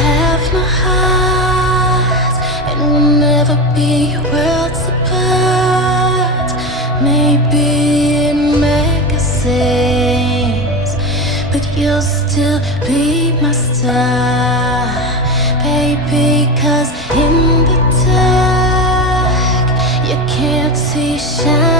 have my heart, and we'll never be worlds apart. Maybe in magazines, but you'll still be my star, baby. 'Cause in the dark, you can't see shine.